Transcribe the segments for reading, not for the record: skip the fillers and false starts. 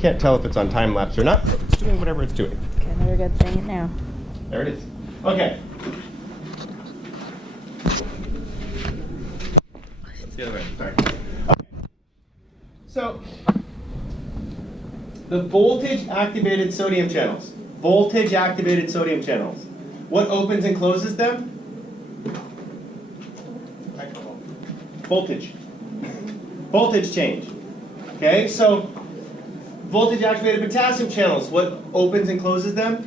Can't tell if it's on time lapse or not, but it's doing whatever it's doing. Okay, very good. Saying it now. There it is. Okay. That's the other way. Sorry. Okay. So, the voltage activated sodium channels. Voltage activated sodium channels. What opens and closes them? Voltage. Voltage change. Okay, so voltage activated potassium channels. What opens and closes them?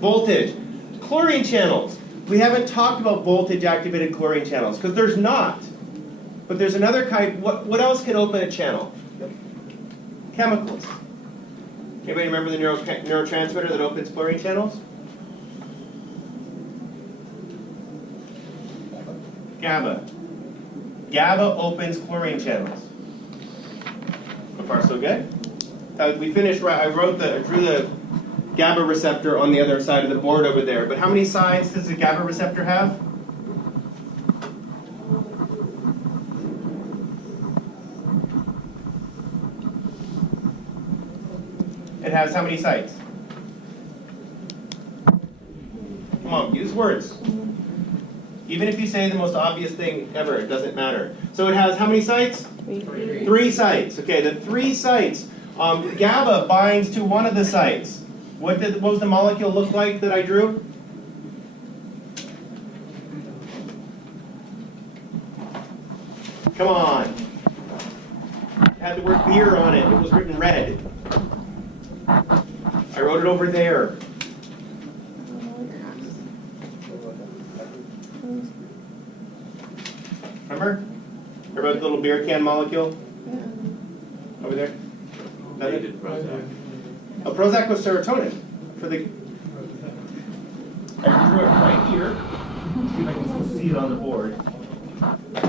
Voltage. Chlorine channels. We haven't talked about voltage activated chlorine channels because there's not. But there's another kind. What else can open a channel? Chemicals. Anybody remember the neurotransmitter that opens chlorine channels? GABA. GABA opens chlorine channels. So far, so good. We finished. I drew the GABA receptor on the other side of the board over there. But how many sides does the GABA receptor have? It has how many sites? Come on, use words. Even if you say the most obvious thing ever, it doesn't matter. So it has how many sites? Three sites. Okay, the 3 sites. GABA binds to one of the sites. What was the molecule look like that I drew? Come on. It had the word beer on it. It was written red. I wrote it over there. Remember? I wrote the little beer can molecule? Yeah. Over there? That did Prozac. Oh, Prozac was serotonin. For the. I drew it right here. See if I can see it on the board.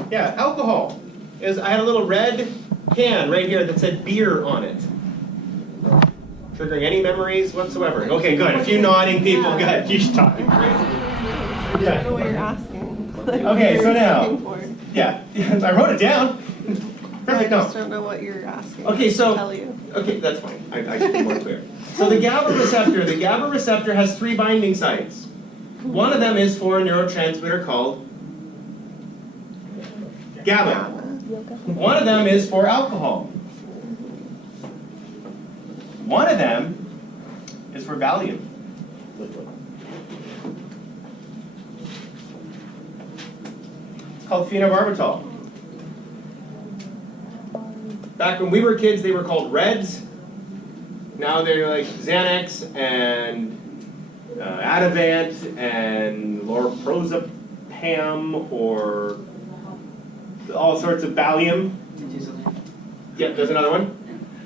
Yeah, alcohol. I had a little red can right here that said beer on it. Triggering any memories whatsoever. Okay, good. A few nodding people. Good. You should talk. I don't know what you're asking. Okay, so now. Yeah, I wrote it down. Perfect. I just don't know what you're asking. Okay, so. Tell you. Okay, that's fine. I should be more clear. So the GABA receptor has 3 binding sites. One of them is for a neurotransmitter called GABA. One of them is for alcohol. One of them is for Valium. It's called phenobarbital. Back when we were kids, they were called Reds. Now they're like Xanax and Ativan and lorprozepam or all sorts of Valium. Yeah, there's another one.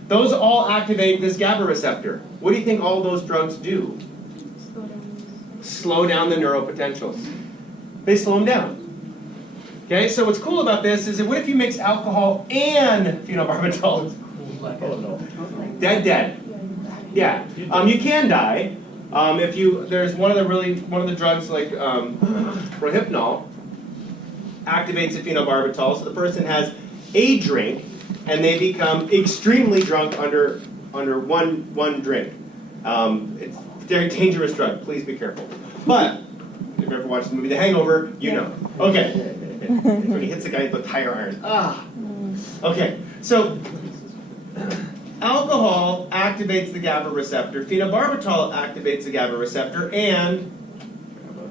Those all activate this GABA receptor. What do you think all those drugs do? Slow down the neuropotentials. They slow them down. Okay, so what's cool about this is that what if you mix alcohol and phenobarbital? Oh no. Dead. Yeah. You can die. There's one of the drugs like Rohypnol activates the phenobarbital, so the person has a drink and they become extremely drunk under one drink. It's a very dangerous drug. Please be careful. But if you've ever watched the movie The Hangover, you know. Okay. When he hits the guy with the tire iron. Okay. So alcohol activates the GABA receptor. Phenobarbital activates the GABA receptor, and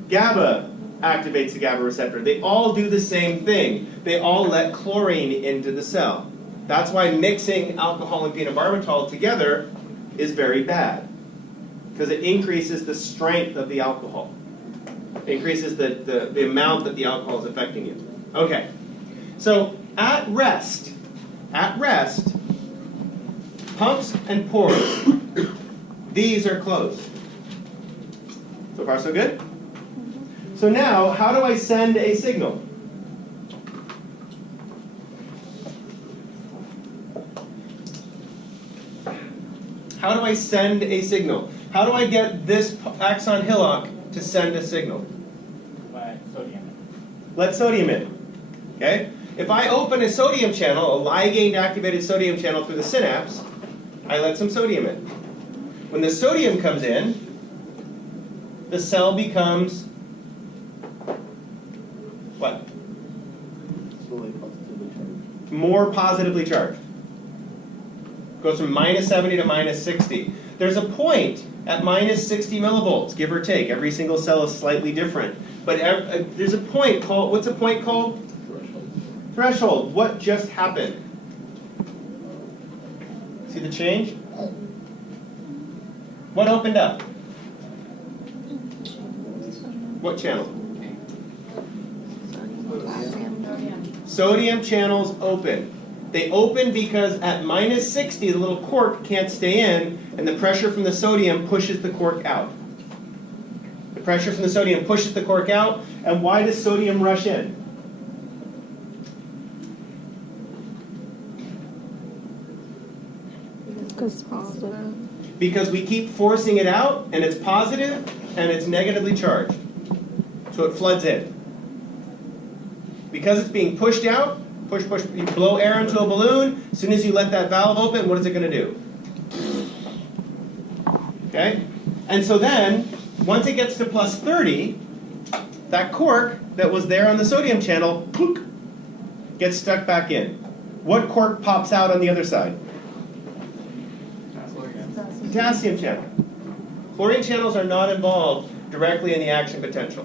GABA activates the GABA receptor. They all do the same thing. They all let chlorine into the cell. That's why mixing alcohol and phenobarbital together is very bad, because it increases the strength of the alcohol. It increases the amount that the alcohol is affecting you. Okay, so at rest, pumps and pores, these are closed. So far so good? So now, how do I send a signal? How do I send a signal? How do I get this axon hillock to send a signal? By sodium. Let sodium in. Okay? If I open a sodium channel, a ligand-activated sodium channel through the synapse, I let some sodium in. When the sodium comes in, the cell becomes what? More positively charged. Goes from -70 to -60. There's a point at -60 millivolts, give or take. Every single cell is slightly different. But there's a point called, what's a point called? Threshold. What just happened? See the change? What opened up? What channel? Sodium channels open. They open because at -60, the little cork can't stay in, and the pressure from the sodium pushes the cork out. The pressure from the sodium pushes the cork out, and why does sodium rush in? Because positive. Because we keep forcing it out, and it's positive, and it's negatively charged. So it floods in. Because it's being pushed out, push, you blow air into a balloon, as soon as you let that valve open, what is it going to do? Okay? And so then, once it gets to +30, that cork that was there on the sodium channel, plunk, gets stuck back in. What cork pops out on the other side? Potassium channel. Chlorine channels are not involved directly in the action potential.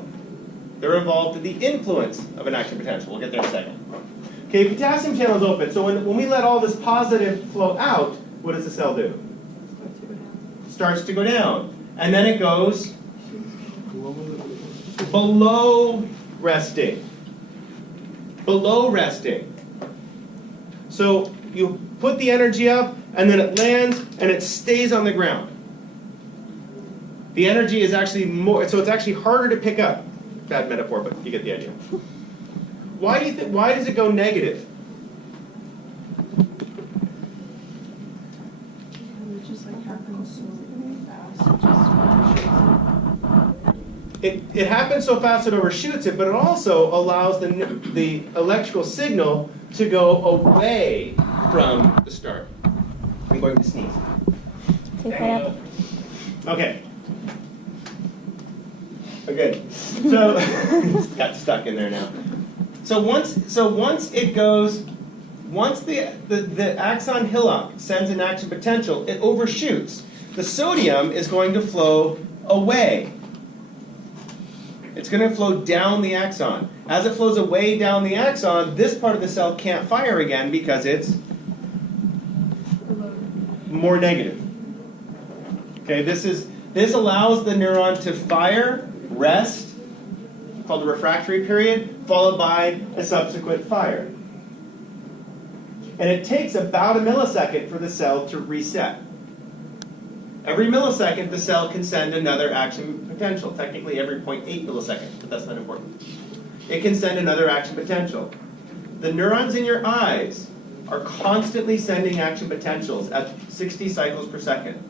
They're involved in the influence of an action potential. We'll get there in a second. Okay, potassium channel is open. So when we let all this positive flow out, what does the cell do? Starts to go down. And then it goes below resting. Below resting. So you put the energy up, and then it lands, and it stays on the ground. The energy is actually more, so it's actually harder to pick up. Bad metaphor, but you get the idea. Why do you think? Why does it go negative? It just like happens so fast. It happens so fast it overshoots it, but it also allows the electrical signal to go away from the start. I'm going to sneeze. Okay. Oh, good. So got stuck in there now. So once it goes, once the axon hillock sends an action potential, it overshoots. The sodium is going to flow away. It's going to flow down the axon. As it flows away down the axon, this part of the cell can't fire again because it's more negative. Okay, this allows the neuron to fire, rest, called the refractory period, followed by a subsequent fire. And it takes about a millisecond for the cell to reset. Every millisecond, the cell can send another action potential. Technically, every 0.8 milliseconds, but that's not important. It can send another action potential. The neurons in your eyes are constantly sending action potentials at 60 cycles per second.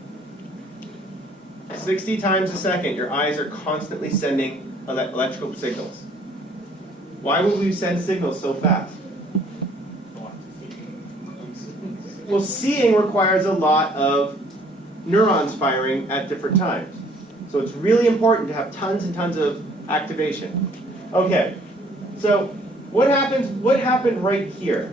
60 times a second, your eyes are constantly sending electrical signals. Why would we send signals so fast? Well, seeing requires a lot of neurons firing at different times. So it's really important to have tons and tons of activation. Okay, so what happened right here?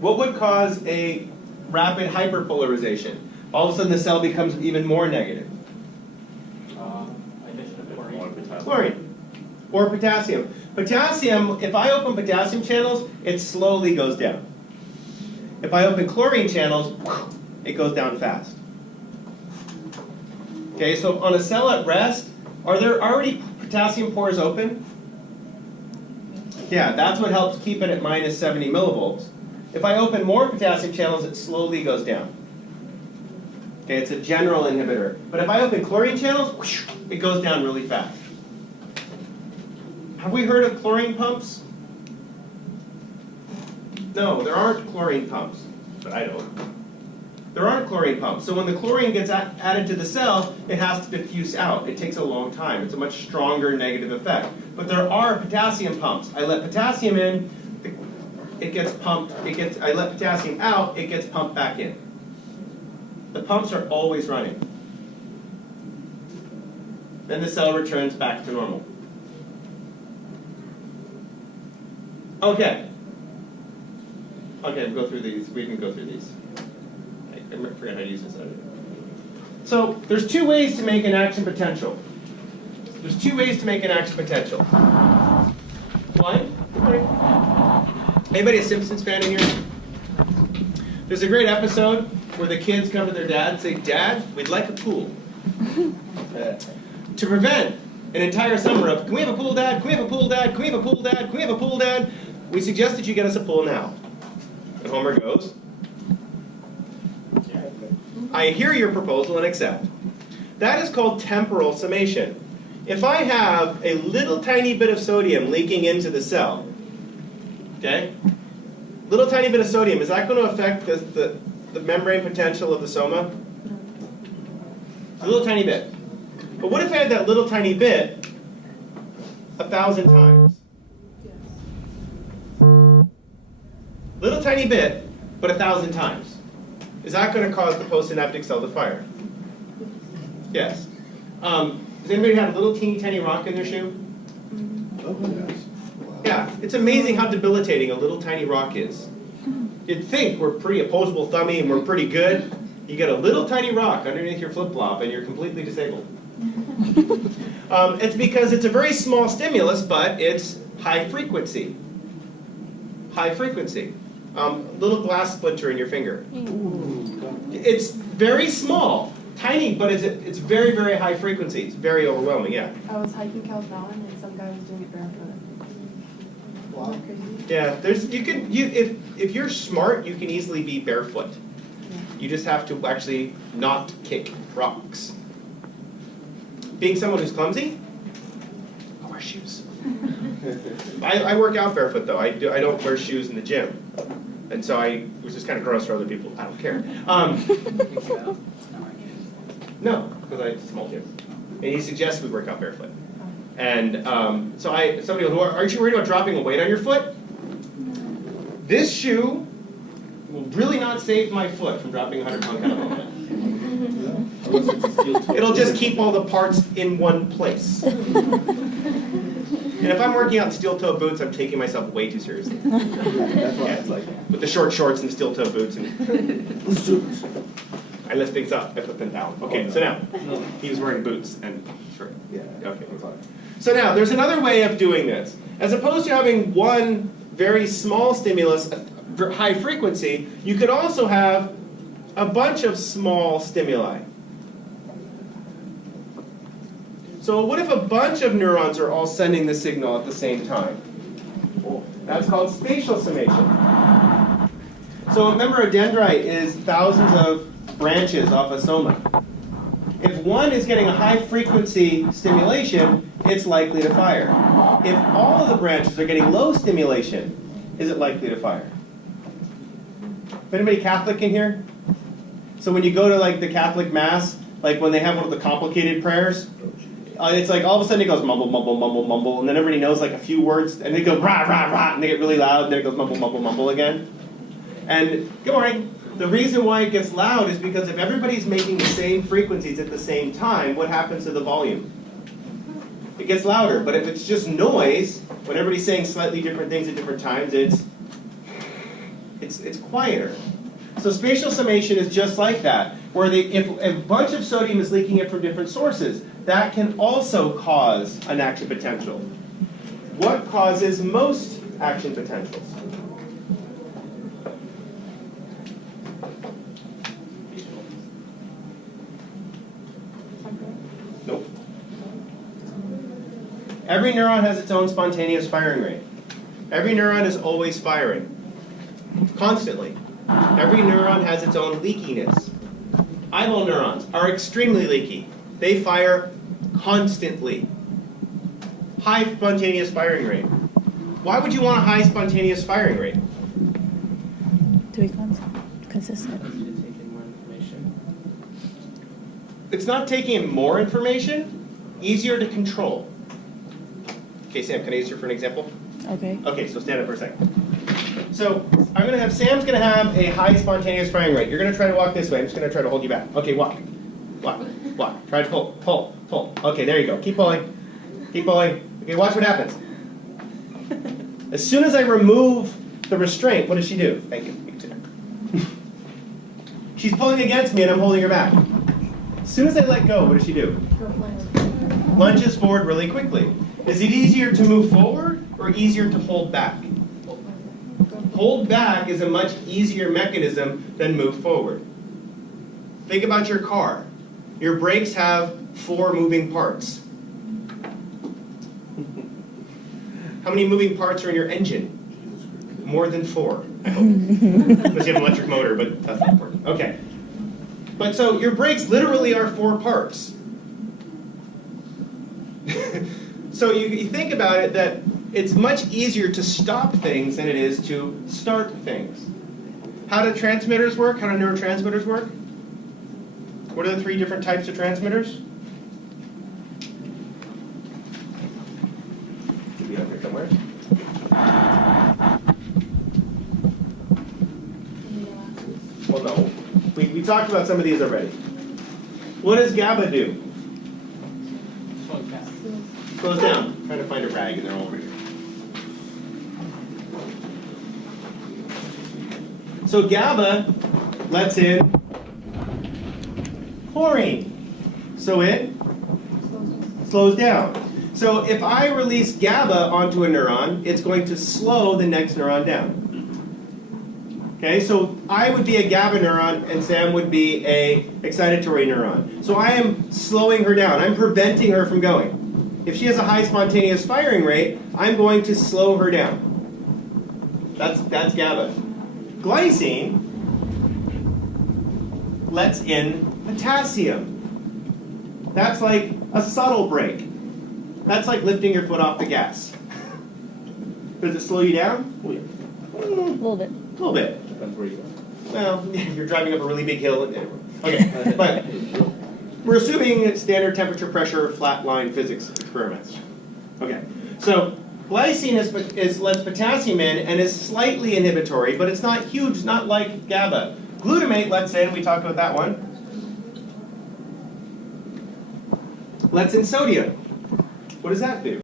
What would cause a rapid hyperpolarization? All of a sudden the cell becomes even more negative. Addition of chlorine. Chlorine or potassium. Potassium, if I open potassium channels, it slowly goes down. If I open chlorine channels, it goes down fast. Okay, so on a cell at rest, are there already potassium pores open? Yeah, that's what helps keep it at minus 70 millivolts. If I open more potassium channels, it slowly goes down. Okay, it's a general inhibitor. But if I open chlorine channels, it goes down really fast. Have we heard of chlorine pumps? No, there aren't chlorine pumps, but I don't. There aren't chlorine pumps. So when the chlorine gets added to the cell, it has to diffuse out. It takes a long time. It's a much stronger negative effect. But there are potassium pumps. I let potassium in, it gets pumped, I let potassium out, it gets pumped back in. The pumps are always running. Then the cell returns back to normal. Okay. Okay, we'll go through these. We can go through these. I forgot how to use this. So there's two ways to make an action potential. There's two ways to make an action potential. One. Anybody a Simpsons fan in here? There's a great episode where the kids come to their dad and say, "Dad, we'd like a pool." To prevent an entire summer of, "Can we have a pool, Dad? Can we have a pool, Dad? Can we have a pool, Dad? Can we have a pool, Dad?" we suggest that you get us a pool now. And Homer goes, "I hear your proposal and accept." That is called temporal summation. If I have a little tiny bit of sodium leaking into the cell, okay? Little tiny bit of sodium, is that going to affect the membrane potential of the soma? A little tiny bit. But what if I had that little tiny bit 1,000 times? Little tiny bit, but 1,000 times. Is that going to cause the postsynaptic cell to fire? Yes. Has anybody had a little teeny tiny rock in their shoe? Yeah, it's amazing how debilitating a little tiny rock is. You'd think we're pretty opposable thummy and we're pretty good. You get a little tiny rock underneath your flip-flop and you're completely disabled. It's because it's a very small stimulus, but it's high frequency. High frequency. Little glass splinter in your finger. It's very small, tiny, but it's very, very high frequency. It's very overwhelming, yeah. I was hiking Cows Mountain and some guy was doing it barefoot. Wow. Yeah, if you're smart, you can easily be barefoot. You just have to actually not kick rocks. Being someone who's clumsy, I wear shoes. I work out barefoot though. I don't wear shoes in the gym, and so which is kind of gross for other people. I don't care. No, because I have a small gym, and he suggests we work out barefoot. And somebody goes, "Aren't you worried about dropping a weight on your foot?" This shoe will really not save my foot from dropping 100-pound kettlebell. It'll just keep all the parts in one place. And if I'm working out in steel-toe boots, I'm taking myself way too seriously. That's what it's like. With the short shorts and the steel-toe boots. And I lift things up, I put them down. Okay, so now, he was wearing boots and short. Yeah. Okay. So now, there's another way of doing this. As opposed to having one very small stimulus, high frequency, you could also have a bunch of small stimuli. So what if a bunch of neurons are all sending the signal at the same time? That's called spatial summation. So remember, a dendrite is thousands of branches off a soma. If one is getting a high frequency stimulation, it's likely to fire. If all of the branches are getting low stimulation, is it likely to fire? Anybody Catholic in here? So when you go to like the Catholic Mass, like when they have one of the complicated prayers, it's like all of a sudden it goes mumble, mumble, mumble, mumble, and then everybody knows like a few words, and they go rah, rah, rah, and they get really loud, and then it goes mumble, mumble, mumble again. And good morning. The reason why it gets loud is because if everybody's making the same frequencies at the same time, what happens to the volume? It gets louder. But if it's just noise, when everybody's saying slightly different things at different times, it's quieter. So spatial summation is just like that, where if a bunch of sodium is leaking in from different sources, that can also cause an action potential. What causes most action potentials? Nope. Every neuron has its own spontaneous firing rate. Every neuron is always firing, constantly. Every neuron has its own leakiness. Eyeball neurons are extremely leaky. They fire constantly. High spontaneous firing rate. Why would you want a high spontaneous firing rate? To be consistent. It's not taking in more information, easier to control. Okay, Sam, can I use you for an example? Okay. Okay, so stand up for a second. So I'm going to have, Sam's going to have a high spontaneous firing rate. You're going to try to walk this way. I'm just going to try to hold you back. Okay, walk. Walk. Walk. Try to pull. Pull. Pull. Okay, there you go. Keep pulling. Keep pulling. Okay, watch what happens. As soon as I remove the restraint, what does she do? Thank you. She's pulling against me and I'm holding her back. As soon as I let go, what does she do? Lunges forward really quickly. Is it easier to move forward or easier to hold back? Hold back is a much easier mechanism than move forward. Think about your car. Your brakes have 4 moving parts. How many moving parts are in your engine? More than 4, I hope. Unless you have an electric motor, but that's not important. Okay. But so your brakes literally are 4 parts. So you think about it that it's much easier to stop things than it is to start things. How do transmitters work? How do neurotransmitters work? What are the 3 different types of transmitters? Should be up here somewhere. Well, no. We talked about some of these already. What does GABA do? Slows down. Slows down. I'm trying to find a rag and they're all over here. So GABA lets in chlorine. So it slows down. So if I release GABA onto a neuron, it's going to slow the next neuron down. Okay, so I would be a GABA neuron and Sam would be a excitatory neuron. So I am slowing her down. I'm preventing her from going. If she has a high spontaneous firing rate, I'm going to slow her down. That's GABA. Glycine lets in potassium. That's like a subtle brake. That's like lifting your foot off the gas. Does it slow you down? A little bit. A little bit. Depends where you go. Well, you're driving up a really big hill. Okay, but we're assuming standard temperature, pressure, flat line physics experiments. Okay, so glycine lets potassium in and is slightly inhibitory, but it's not huge, not like GABA. Glutamate lets in, we talked about that one, lets in sodium. What does that do?